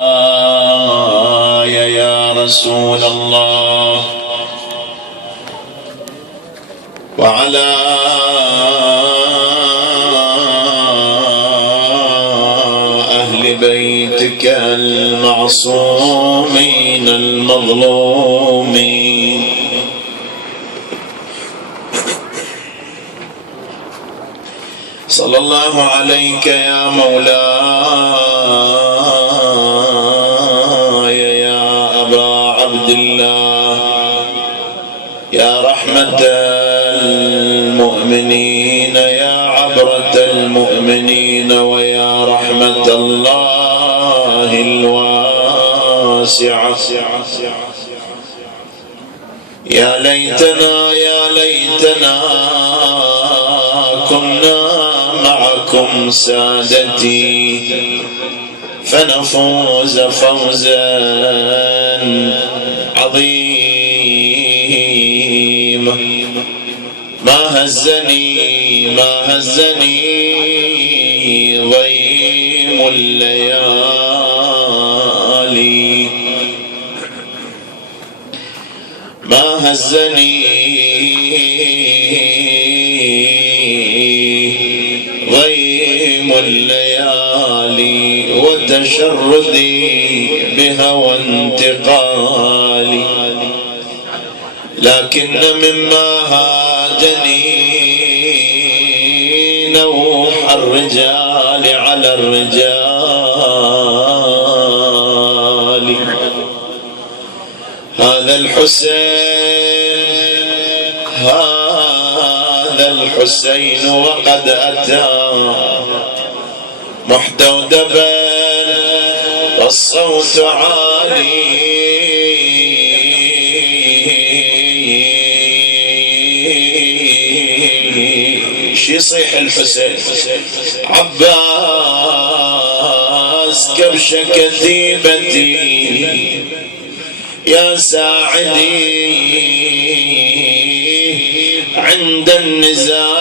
يا رسول الله وعلى أهل بيتك المعصومين المظلومين صلى الله عليك يا مولاي يا أبا عبد الله يا رحمة المؤمنين يا عبرة المؤمنين ويا رحمة الله الواسعة. يا ليتنا كنا معكم سادتي فنفوز فوزا عظيما. ما هزني ضيم الليالي، ما هزني ضيم الليالي وتشردي بهوى انتقالي، لكن مما هاجني نوح الرجال على الرجال. هذا الحسين وقد أتى محتودبا والصوت عالي، شي يصيح الحسين عباس كبش كتيبتي يا ساعدي عند النزال.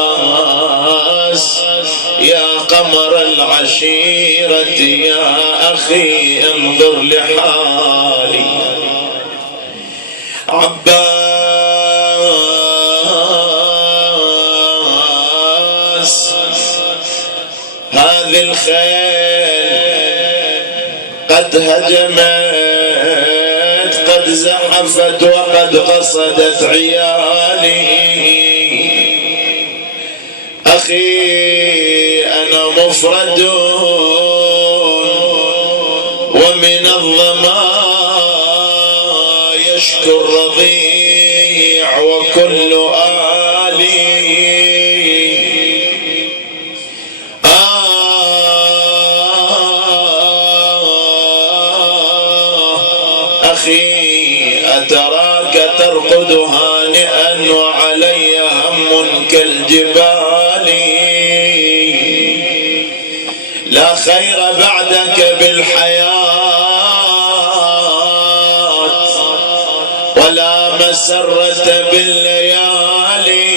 عباس يا قمر العشيرة يا أخي انظر لحالي. عباس هذه الخيل قد هجمت قد زحفت وقد قصدت عيالي. أخي أنا مفرد ومن الظما يشكو الرضيع وكل آلي. أخي أتراك ترقد هانئا وعلي هم كالجبال. لا خير بعدك بالحياة ولا مسرة بالليالي.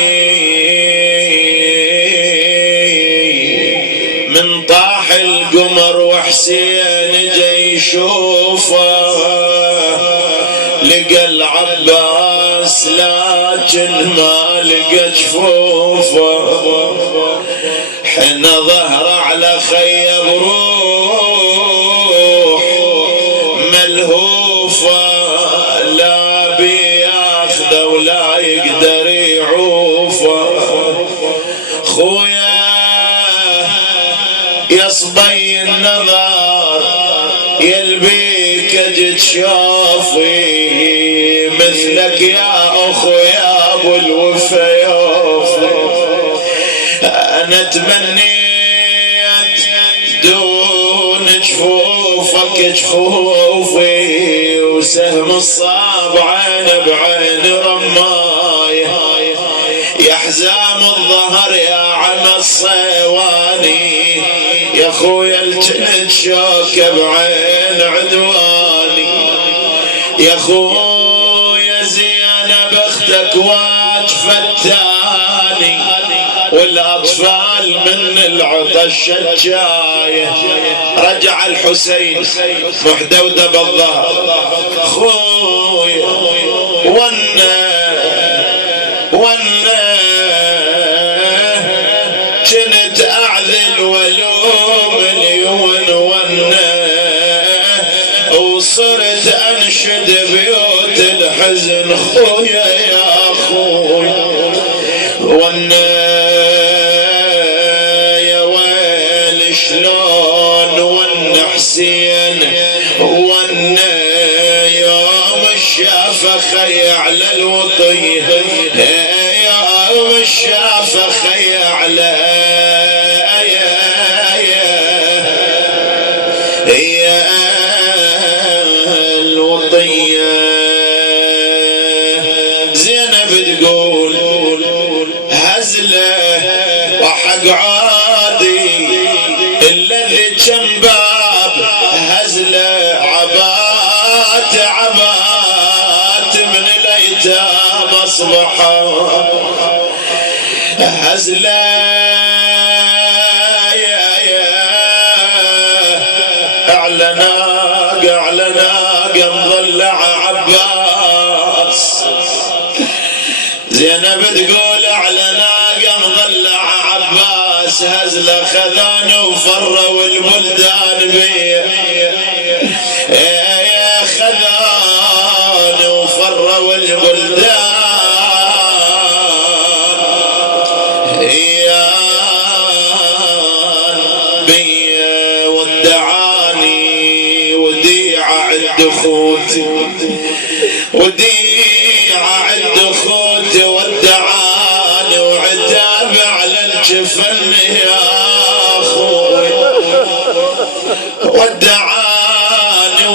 من طاح القمر وحسين جاي يشوفه لقى العباس لكن ما لقى جفوفه. حين ظهر على خيب روح ملهوفه لا بياخذه ولا يقدر يعوفه. خويا يا صبي النظر يلبيك اجد شافي مثلك يا اخويا ابو الوفا يوفي. انا تمنيت دون جفوفك جفوفي وسهم الصاب عين بعين رمايه. يا حزام الظهر يا عم الصيواني يا خويا الجند شوكه بعين عدواني. يا خويا زينب اختك واجفه التاني والأطفال من العطش الشجاية. رجع الحسين محدودة بالظهر، خوي ونا كنت أعذل ولوم اليوم ونا، وصرت أنشد بيوت الحزن خويا يا خوي ونا، يا ويل شلون ونا حسين ونا يوم الشافة خي على الوطية، يوم الشافة خي على الوطية. زينب تقول هزله وحق عادي الذي كم باب هزله، عبات من الايتام اصبحوا هزله، اعلناق مضلع عباس. زينب تقول اعلناق مضلع عباس، هزله خذان وفر والبلدان بيه، خذان وفر والبلدان بيه، ودعاني وديعة عند خوتي، وديعة عند خوتي، ودعاني وعتاب على الجفن يا اخوي، ودعاني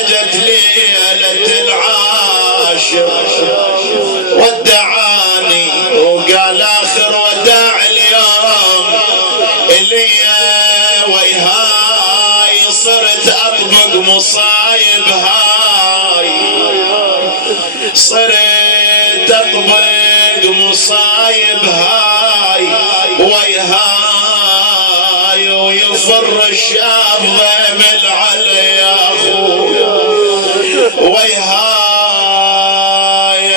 اجت ليلة العاشر، ودعاني وقال اخر وداع اليوم الي ويهاي، صرت اطبق مصايب هاي، صرت اطبق مصايب هاي ويهاي، ويفر الشاب ضيم العلي يا اخوي ويهاي،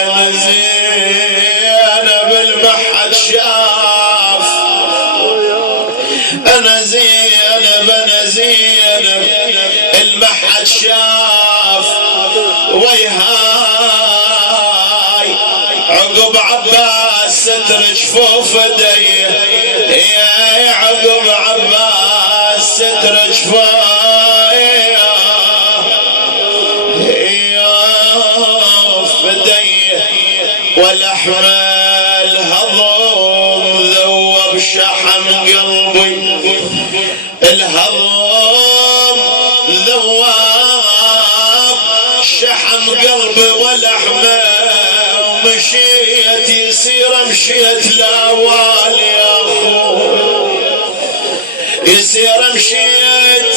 انا زينب المحد شاف، انا زينب المحد شاف ويهاي، عقب عباس ستر جفوف ايديه، يا عقب عباس ستر جفوف ايديه، ولحم الهضم ذوب شحم قلبي، الهضم ذوب شحم قلبي ولحمه، ومشيت يصير مشيت لا والي يا اخوي، يصير مشيت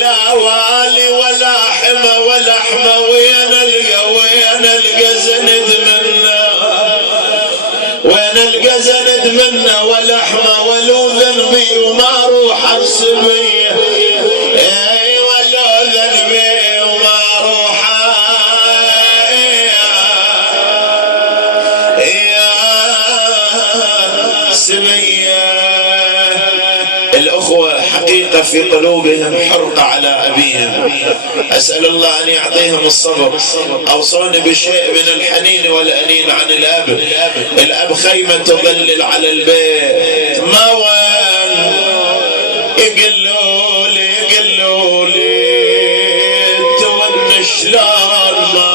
لا والي ولا حمى ولا حمى، وين القى زند منه، وين القى زند منه ولا حمى، ولو ذنبي وما روح ارسبيه، اي ولو ذنبي وما روح سبيه. الأخوة حقيقة في قلوبهم حرقة على أبيهم، أسأل الله أن يعطيهم الصبر. أوصوني بشيء من الحنين والأنين عن الأب خيمة تظلل على البيت، ما وين يقلوا لي تون شلون، ما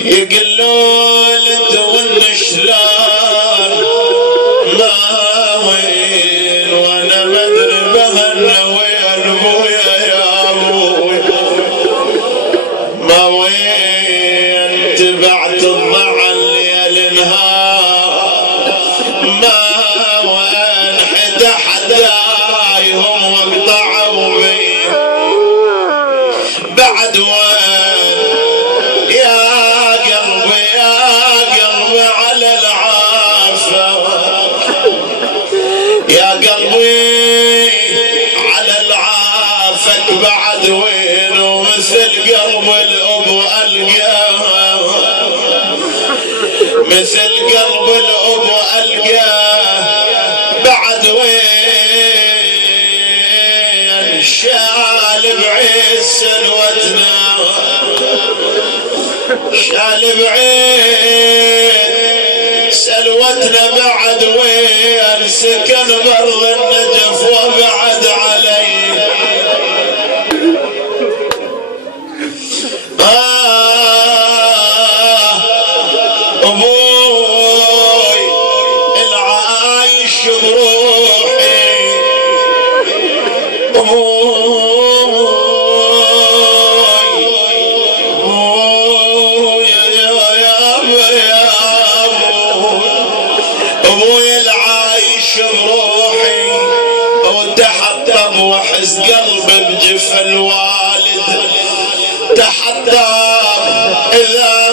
يقلوا لي تون شلون، ما وين وانا مدري بهنا وين ابويا يا ابوي، ما وين تبعت الضعن ليل نهار، ما وين حدايهم واقطعوا بي، بعد وين يا قلبي يا عافاك يا قلبي على العافك بعد وين ومثل قلب الأب ألقاه مثل قلب الأب ألقاه بعد وين شال بعيد سلوتنا شال بعيد سلوتنا بعد وين سكن برض النجف وبعد علي أبوي العايش بروحي أبوي العايش بروحي وتحطم وحز قلبي بجف الوالد تحطم إذا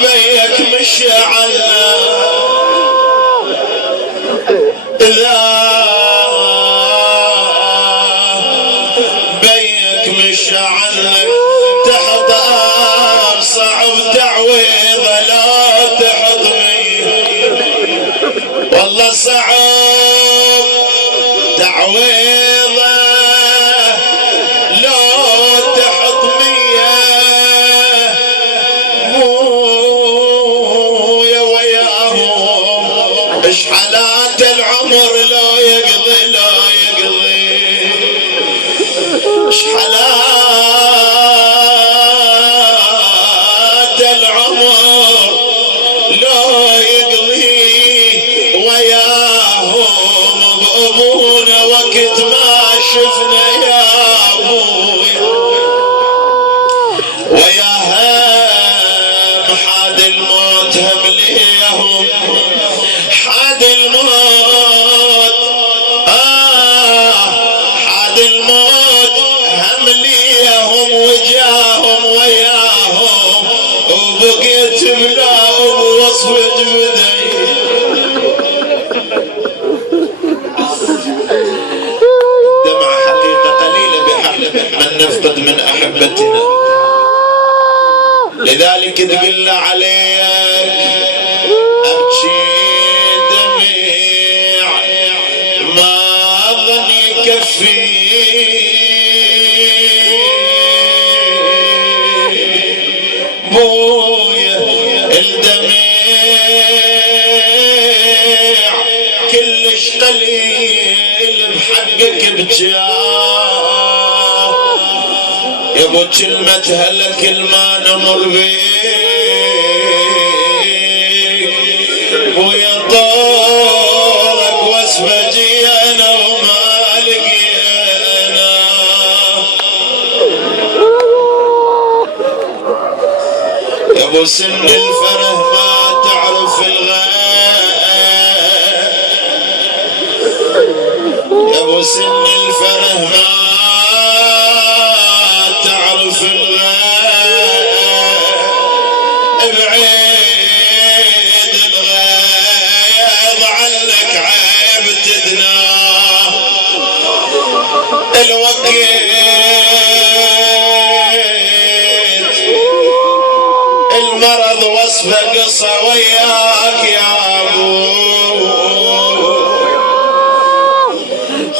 بيك مشي عنا إذا بيك مشي عنك تحطم صعب تعويضه لا تحطمي والله صعب تعويضه لا تحطميه مويا وياهم اش حالات العمر لا يقضي لا يقضي اش حالات العمر لا يقضي وياهم بأبونا وقت ما شفنا يا أبوي وياهم حاد الموت هم ليهم حاد الموت حاد الموت هم ليهم وجاهم وياهم وبقيت بلا بوصف جبدي دمع حقيقة قليلة بحق من نفقد من أحبتنا لذلك تقل عليك أبكي دميع ما ظن يكفي بويا الدميع كلش قليل بحقك بجاه يا ابو كلمة هلا كل ما نمر بيك ويا طولك واسفجي انا وما لقينا يا ابو سن الفره ما تعرف الغاء يا ابو سن الفره ما تعرف الغاء بعيد الغايض عنك عيب تدنا الوقت المرض وصفه قصة وياك يا ابو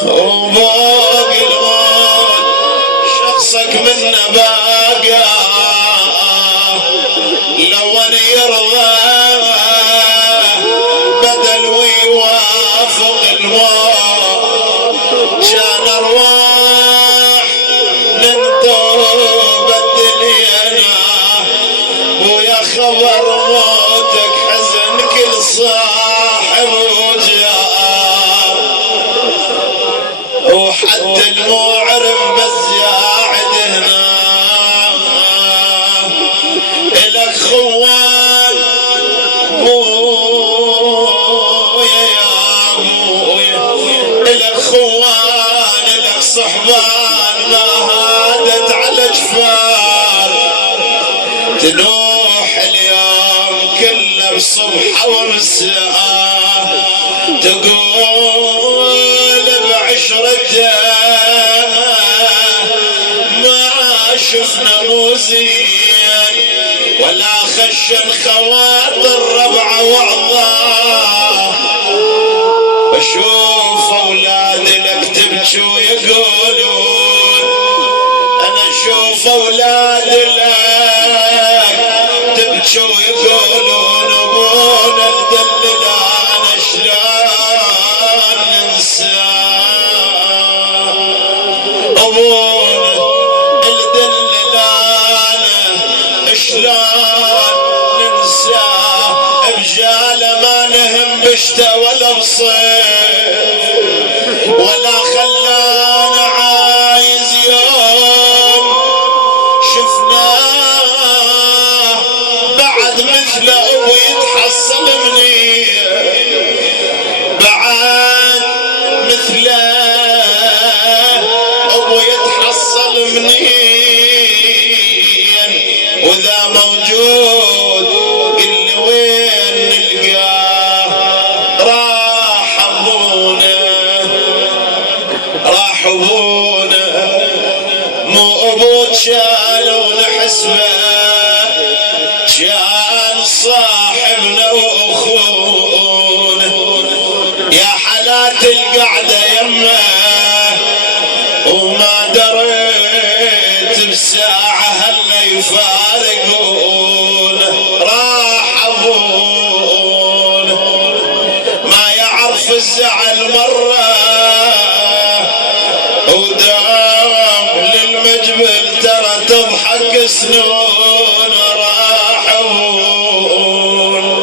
وباقي الموت شخصك منا باقى لو ان يرضى بدل ويوافق الموت كان ارواح ننتوب الدنيا ويا خبر موتك حزن كل صاحب وجار وحتى المعرف بس قاعد هنا إلك خوان مويا يا مويا إلك خوان إلك صحبان ما هادت على جفار تنوح اليوم كله صبح ومساء تقول بعشرته ما شفنا موزين ولا خشن خواطر ربعه وعظاه. بشوف اولاد لك تبكي ويقولون، انا اشوف اولاد لك تبكي ويقولون ابونا الدللان شلون ننساه، ابونا الدللان شلون ننساه. بجاله ما نهم بشتا ولا بصيف ولا خلانا عايز يوم شفناه بعد مثله ابو يتحصل مني، بعد مثله ابو يتحصل مني. واذا موجود قل لي وين نلقاه، راح ابونا راح ابونا مو ابوك شالوا نحسبه كان صاحبنا واخونا. يا حالات القعده يمه وما دريت بساعه هلا يفارقون، راح ابونا ما يعرف الزعل مره ودام للمجبل ترى تضحك سنون. راح ابونا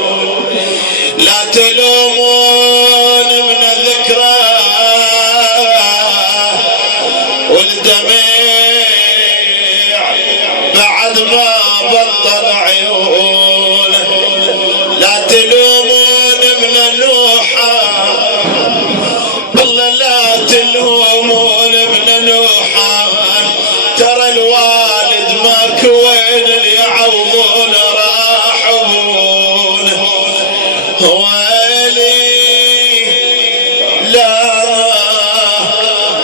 لا تلومون من ذكرى والدمع بعد ما بطل عيونه. لا تلومون من نوحه والله لا تلومون من نوحه، ترى الوالد ماك وين اللي يعوضون. راح ابونا ويلي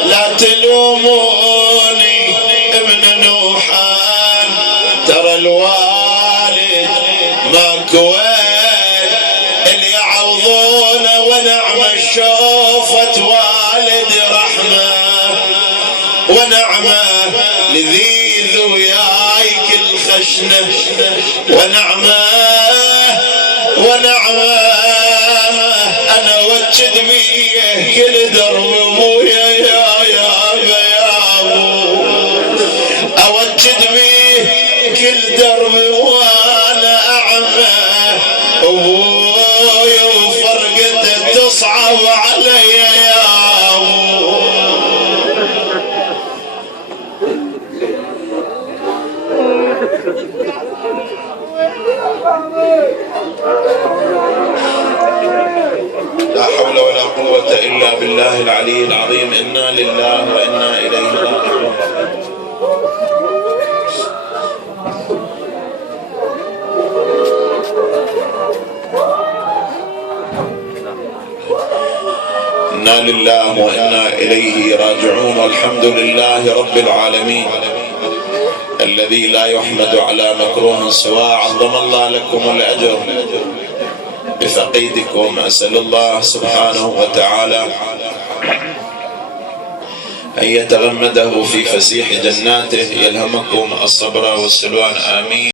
لا تلوموني ابن نوحان، ترى الوالد ماك وين اللي يعوضونه. ونعمة شوفت والد رحمة ونعمة لذيذ وياك الخشنة ونعمة انا وجد بيه كل درب ابويا يا ابو اوجد بيه كل درب وانا اعمى ابويا وفرقته تصعب علي يا ابو. لا حول ولا قوة إلا بالله العلي العظيم. إنا لله وإنا إليه راجعون. إنا لله وإنا إليه راجعون. والحمد لله رب العالمين الذي لا يحمد على مكروه سواه. عظم الله لكم الأجر بفقيدكم. أسأل الله سبحانه وتعالى أن يتغمده في فسيح جناته، يلهمكم الصبر والسلوان. آمين.